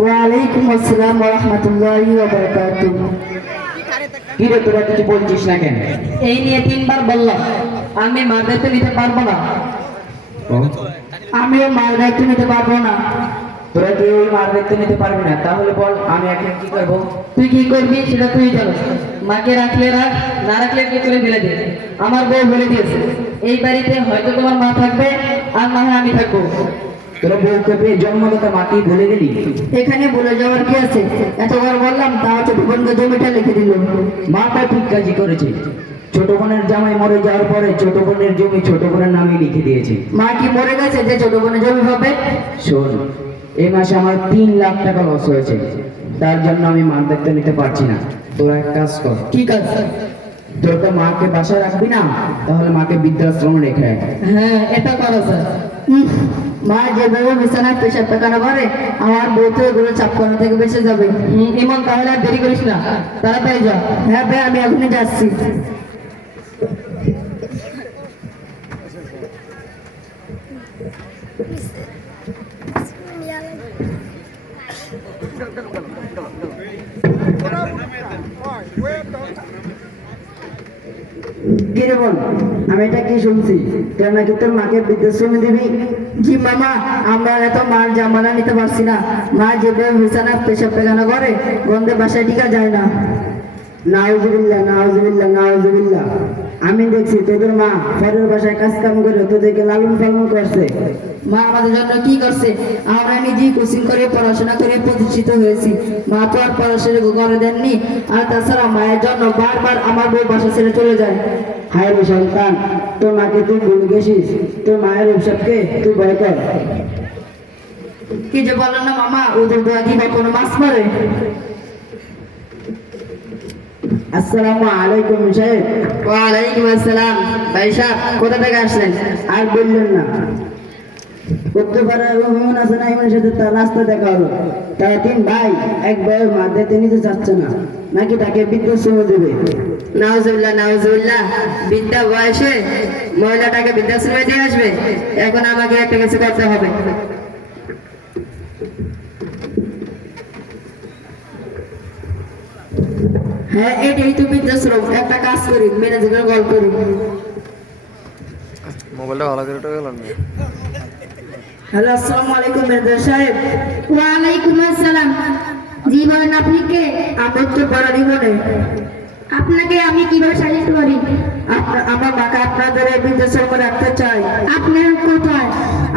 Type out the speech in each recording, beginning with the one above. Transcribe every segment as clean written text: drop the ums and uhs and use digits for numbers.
ওয়ালাইকুম আসসালাম ওয়া রাহমাতুল্লাহি ওয়া বারাকাতুহু। কি রে তোরা কিছু বলছিস না কেন? এই নিয়ে তিনবার বললাম আমি মার দায়িত্ব নিতে পারবো না। আমিও মার দায়িত্ব নিতে পারবো না। তোরা কেউ মার দায়িত্ব নিতে পারবি না, তাহলে বল আমি এখন কি করবো? তুই কি করবি সেটা তুই জানিস। মাকে রাখলে রাখ, না রাখলে কি করে ফেলে দে। আমার বউ বলে দিয়েছে এই বাড়িতে হয়তো তোমার মা থাকবে আর না হয় আমি থাকবো। তোরা বউকে পেয়ে জন্মগত মাটি ভুলে গেলি? এখানে বলে যাওয়ার কি আছে? এতবার বললাম তাও ছোট বোনকে জমিটা লিখে দিল। মাটা ঠিক কাজই করেছে। ছোট বোনের জামাই মরে যাওয়ার পরে ছোট বোনের জমি ছোট বোনের নামে লিখে দিয়েছে। মা কি মরে গেছে যে ছোট বোনের জমি হবে? শোন, এই মাসে আমার 3 লাখ টাকা লস হয়েছে, তার জন্য আমি মার দায়িত্ব নিতে পারছি না। তোরা এক কাজ কর। কি কাজ? তোর তো মাকে বাসায় রাখবি না, তাহলে মাকে বৃদ্ধাশ্রমে রেখে আয়। হ্যাঁ এটা করা যায়। মা যেভাবে বিছানায় পেশাব পায়খানা করে আমার বউ তো এগুলো চাপ করা থেকে বেঁচে যাবে। ইমন তাহলে আর দেরি করিস না, তাড়াতাড়ি যা। হ্যাঁ ভাই আমি এখনই যাচ্ছি। কিরে বল, আমি এটা কি শুনছি? তোর নাকি তোর মাকে বৃদ্ধাশ্রমে দিবি? জি মামা, আমরা এত মার জামানা নিতে পারছি না। মা যেভাবে বিছানায় পেশাব পায়খানা করে গন্ধে বাসায় টিকা যায় না। নাউজুবিল্লাহ নাউজুবিল্লাহ নাউজুবিল্লাহ। আমি দেখছি তোদের মা পরের বাসায় কাজ কাম করে তোদেরকে লালন পালন করছে। মা আমাদের জন্য কি করছে? আমরা নিজেই কোচিং করে পড়াশোনা করে প্রতিষ্ঠিত হয়েছি। মা তো আর পড়াশোনা করে দেননি। আর তাছাড়া মায়ের জন্য বারবার আমার বউ বাসা ছেড়ে চলে যায়। হায় রে সন্তান, তোর মাকে তুই ভুলে গেছিস। তোর মায়ের অভিশাপকে তুই ভয় কর। কি যে বলেন না মামা, ওদের দোয়া কি কোনো মাছ মারে? আসসালামু আলাইকুম সাহেব। ওয়ালাইকুম আসসালাম। ভাই সাহেব কোথা থেকে আসলেন? আর বললেন না, উত্তরপাড়া এবং হিমন আছে না, হিমনের সাথে তার রাস্তা দেখা হলো। তারা 3 ভাই এক ভাইয়ের মার দায়িত্ব নিতে চাচ্ছে না, নাকি তাকে বৃদ্ধাশ্রমে দেবে। নাউজুবিল্লাহ নাউজুবিল্লাহ। বৃদ্ধা বয়সে মহিলাটাকে বৃদ্ধাশ্রমে দিয়ে আসবে? এখন আমাকে একটা কিছু করতে হবে। হ্যাঁ এটাই তো বৃদ্ধাশ্রম। একটা কাজ করি, ম্যানেজারকে কল করি। মোবাইলটা ভালো করে গেল না। হ্যালো আসসালামু আলাইকুম ম্যানেজার সাহেব। ওয়ালাইকুম আসসালাম। জি বলেন, আপনি কে? আমার তো বাড়ি মনে। আপনাকে আমি কিভাবে সাহায্য করি? আমার মাকে আপনাদের এই বৃদ্ধাশ্রমে রাখতে চাই। আপনার কোথায়?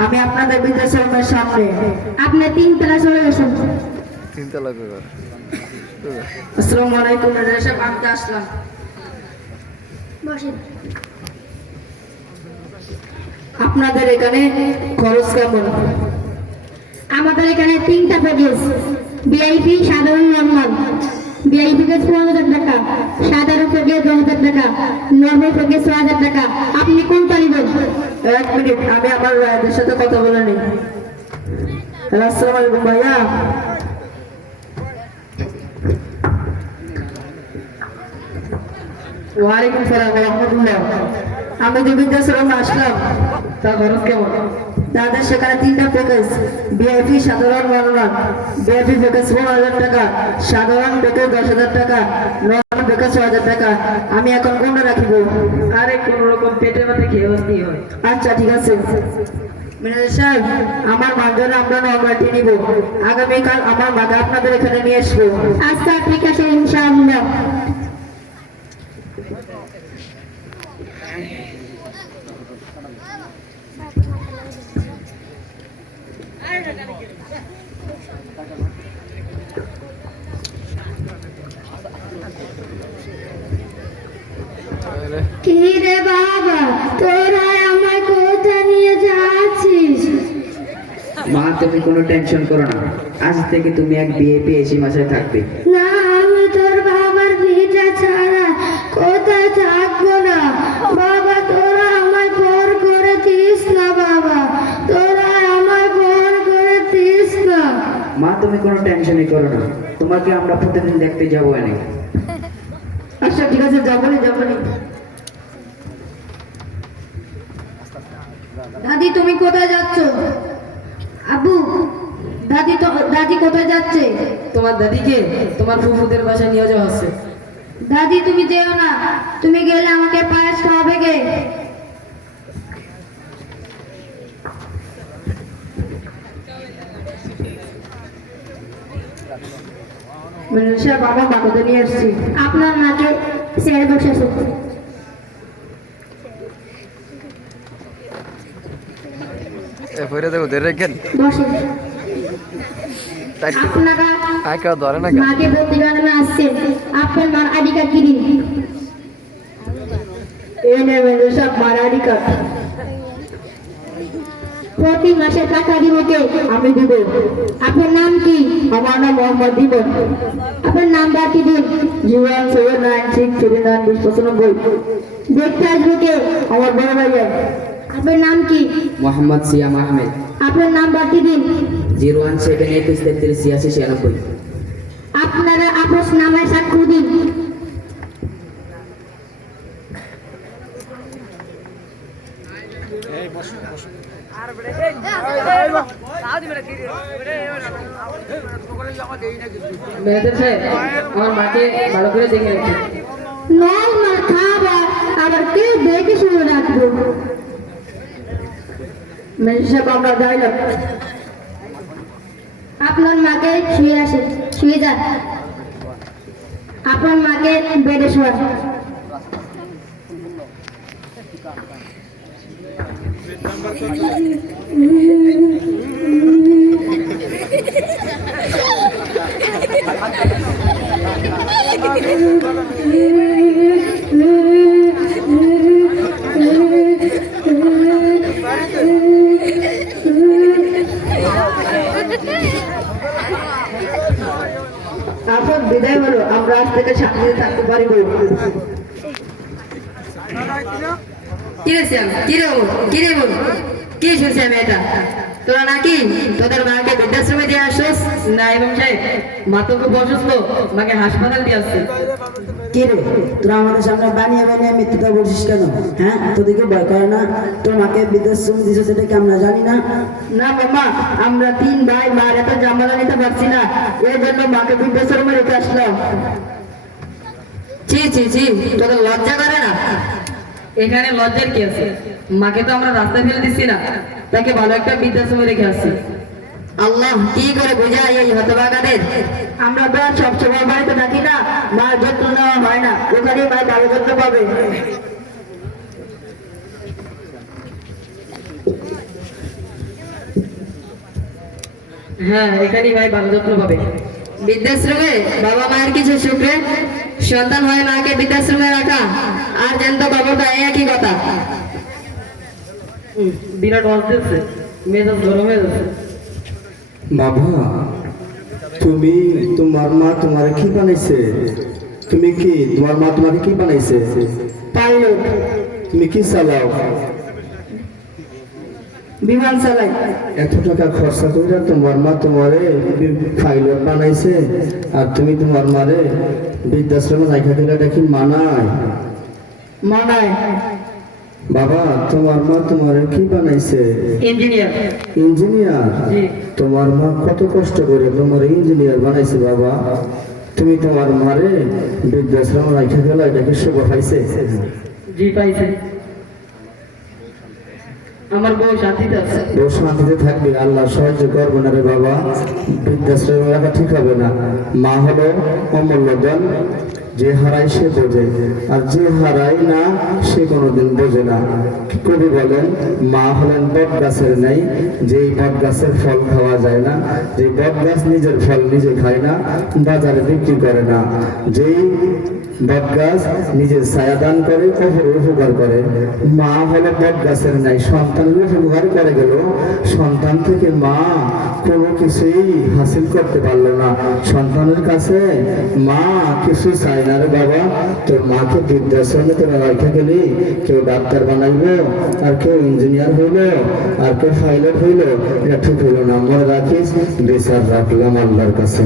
আমি আপনাদের বৃদ্ধাশ্রমের সামনে। আপনার 3 তলা চলে আসুন। চিন্তা লাগবে এবার। আসসালামু আলাইকুম ম্যানেজার সাহেব, আমি তো আসলাম। বসেন। আপনাদের এখানে খরচ কেমন? আমাদের এখানে 3টা প্যাকেজ, ভিআইপি, সাধারণ, নরমাল। ভিআইপি প্যাকেজ 15,000 টাকা, সাধারণ প্যাকেজ 10,000 টাকা, নরমাল প্যাকেজ 6,000 টাকা। আপনি কোনটা নেবেন? 1 মিনিট, আমি আমার ভাইদের সাথে কথা বলে নিই। হ্যালো আসসালামু আলাইকুম ভাইয়া। ওয়ালাইকুম সালাম ওয়া রাহমাতুল্লাহ। আমি যে বৃদ্ধাশ্রমে আসলাম, তা খরচ কেমন? তাদের সেখানে 3টা প্যাকেজ, ভিআইপি, সাধারণ, নরমাল। ভিআইপি প্যাকেজ 15,000 টাকা, সাধারণ প্যাকেজ 10,000 টাকা, নরমাল প্যাকেজ 6,000 টাকা। আমি এখন কোনটা রাখিব? আরে কোন রকম পেটে ব্যথা খেয়ে বসতেই হয়। আচ্ছা ঠিক আছে ম্যানেজার সাহেব, আমার মার জন্য আমরা নরমালটি নিব। আগামীকাল আমার মাকে আপনাদের এখানে নিয়ে আসবো। আচ্ছা ঠিক আছে ইনশাআল্লাহ। কি রে বাবা, তোরা আমায় কোথায় নিয়ে যাচ্ছিস? মা তুমি কোনো টেনশন করো না, আজ থেকে তুমি এক বিয়ে পেয়ে এসে মাসায় থাকবে। না, আমি তোর বাবার ভিটা ছাড়া কোথায় থাকবো না। বাবা তোরা আমায় পর করে দিস না। বাবা তোরা আমায় পর করে দিস না। মা তুমি কোনো টেনশনই করো না, তোমাকে আমরা প্রতিদিন দেখতে যাবো এনে। আচ্ছা ঠিক আছে, যাবনি যাবনি। দাদি তুমি কোথায় যাচ্ছ? আব্বু দাদি কোথায় যাচ্ছে? তোমার দাদিকে তোমার ফুফুদের বাসায় নিয়ে যাওয়া হচ্ছে। দাদি তুমি যেও না, তুমি গেলে আমাকে পায়েস খাওয়াবে কে? ম্যানেজার সাহেব, আমার মাকে নিয়ে এসেছি। আপনার মাকে ছেড়ে বসেছে। এ ফিরে দেখো ধরে রেখেন বসে। তাই আপনারা কেউ ধরে না কেন? মাকে প্রতিবেদনে আসছেন, আপনার মার আইডি কার্ড কি দিন? এই নে ম্যানেজার সাহেব, মার আইডি কার্ড। প্রতি মাসে টাকা দিব কে? আমি দিব। আপনার নাম কি? আমার নাম মোহাম্মদ দিবন। আপনার নাম্বারটি দিন। 01796392095। দেখতে আসবে কে? আমার বড় ভাইয়া। আপনার নাম কি? মোহাম্মদ সিয়াম আহমেদ। আপনার নাম্বারটি দিন। 01721338696। আপনারা আপোষ নামায় সাক্ষ্য দিন। ম্যানেজার সাহেব, আমার মাকে ভালো করে দেখে রাখি। নয় মার খাবার আবার কে দেখে শুনে রাখবো? ম্যানেজার সাহেব, আমরা যাইলাম। আপনার মাকে শুয়ে আসেন, শুয়ে যান। আপনার মাকে বেডে শোয়ান। এখন বিদায় হলো, আমরা আজ থেকে শান্তিতে থাকতে পারিব। কিরে শ্যাম, কিরে বল, কি শুনছি আমি এটা? তোরা নাকি তোদের মাকে বৃদ্ধাশ্রমে দিয়ে আসছিস? না এবং সাহেব, মা তো খুব অসুস্থ, মাকে হাসপাতাল দিয়ে আসছে। কি রে, তোরা আমাদের সামনে বানিয়ে বানিয়ে মিথ্যা বলছিস কেন? হ্যাঁ, তোদেরকে ভয় করে না? তোর মাকে বৃদ্ধাশ্রম দিছে, সেটা কি আমরা জানি না? না মামা, আমরা 3 ভাই মার এত জামালা নিতে পারছি না, এর জন্য মাকে বৃদ্ধাশ্রমে রেখে আসলাম। ছি ছি ছি, তোদের লজ্জা করে না? এখানে লজ্জার কি আছে? মাকে তো আমরা রাস্তায় ফেলে দিচ্ছি না, তাকে ভালো একটা বৃদ্ধাশ্রমে রেখে আসছি। আল্লাহ কি করে বোঝায় এই হতভাগাদের? আমরা তো আর সবসময় বাড়িতে থাকি না, মার যত্ন নেওয়া হয় না, ওখানে মায়ের ভালো যত্ন পাবে। হ্যাঁ, এখানেই ভাই ভালো যত্ন পাবে। বৃদ্ধাশ্রমে বাবা মায়ের কিছু সুখে সন্তান হয়, মাকে বৃদ্ধাশ্রমে রাখা আর জ্যান্ত বাবাটা একই কথা। বিরাট অস্তেছে, মেজাজ গরম হয়ে যাচ্ছে। বাবা, তুমি তোমার মা তোমার কি বানাইছে? তুমি কি তোমার মা তোমাকে কি বানাইছে? পাইলট। তুমি কি চালাও? বিমান চালাই। এত টাকা খরচা করে তোমার মা তোমারে পাইলট বানাইছে, আর তুমি তোমার মারে বৃদ্ধাশ্রমে রাখা দিলে দেখি মানায়? মানায়। বাবা, তোমার মা তোমারে কি বানাইছে? ইঞ্জিনিয়ার। ইঞ্জিনিয়ার? জি। তোমার মা কত কষ্ট করে তোমার ইঞ্জিনিয়ার বানাইছে বাবা। তুমি তোমার মারে বৃদ্ধাশ্রম রাখা গেল, এটাকে শুভ পাইছে? জি পাইছে। আমার বউ শান্তিতে আছে। বউ শান্তিতে থাকবে, আল্লাহ সাহায্য করবে না রে বাবা। বৃদ্ধাশ্রমে রাখা ঠিক হবে না। মা হলো অমূল্য ধন, যে হারায় সে বোঝে, আর যে হারায় না সে কোনোদিন বোঝে না। কবি বলেন, মা হলেন বট গাছের নেই, যেই বট গাছের ফল খাওয়া যায় না, যে বট গাছ নিজের ফল নিজে খায় না, বাজারে বিক্রি করে না, যেই বট গাছ নিজের ছায়া দান করে, অপরের উপকার করে। মা হলো বট গাছের নাই, সন্তানের উপকার করে গেল, সন্তান থেকে মা কোনো কিছুই হাসিল করতে পারলো না। সন্তানের কাছে মা কিছু চায় না রে বাবা। তোর মাকে বৃদ্ধাশ্রমে তোরা রাখা গেলি, কেউ ডাক্তার বানাইলো, আর কেউ ইঞ্জিনিয়ার হইলো, আর কেউ পাইলট হইলো, এটা ঠিক হইলো না। মনে রাখিস, বিচার রাখলাম আল্লাহর কাছে।